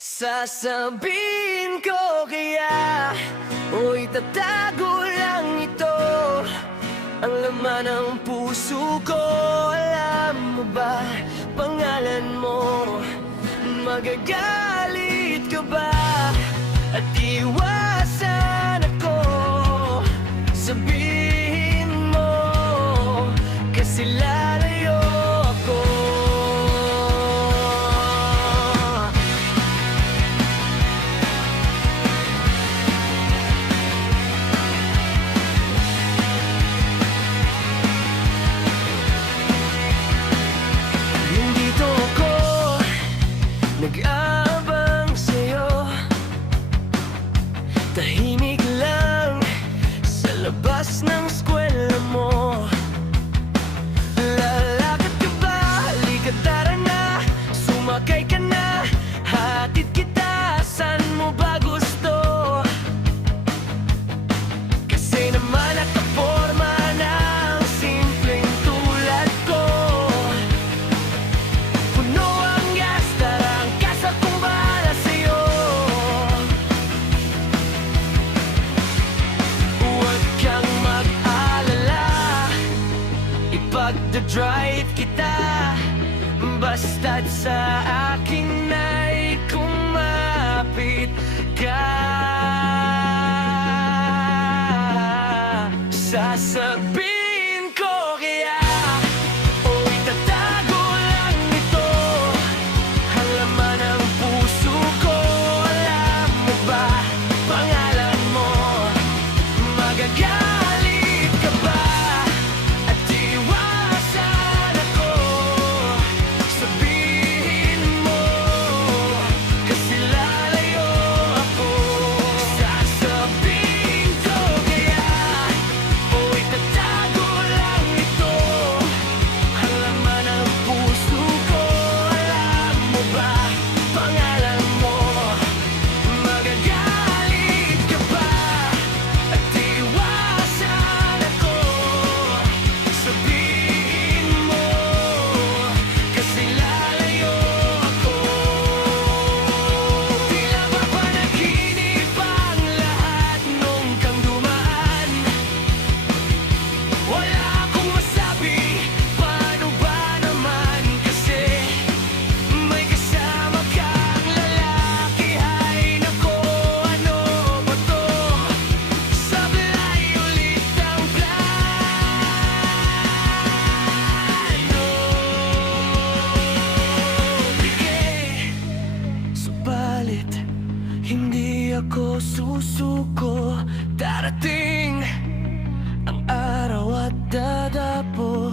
Sasabihin ko kaya o itatago lang ito ang laman ng puso ko. Alam mo ba pangalan mo? Magagalit ka ba at iwasan ako? Sabihin mo kasi lalayo ako. Nandito ako, nag-aabang sa'yo. Tahimik lang sa labas ng eskwela mo. Lalakad ka ba? Halika tara na, sumakay ka na, hatid kita, saan mo ba gusto? Kasi naman nakaporma ng simpleng tulad ko. Puno ang gas, tarangkas akong bahala sa'yo. Huwag kang mag-alala, ipagdadrive kita, basta't sa akin ay kumapit ka. Sasabihin ko kaya o itatago lang ito ang laman ng puso ko. Alam mo ba pangalan mo? Magagalit ka ba at iwasan ako? Sabihin mo kasi lalayo ako. Sasabihin ko kaya o itatago lang ito ang laman ng puso ko. Alam mo ba pangalan mo? Magagalit ka ba at iwasan ako? Sabihin mo kasi lalayo ako. Tila ba panaginip ang lahat nung kang dumaan? Wala akong masabi, paano ba naman? Kasi may kasama kang lalaki. Ay nako, ano ba to? Sablay ulit ang plano. Bigay, subalit hindi ako susuko. Darating ang araw at dadapos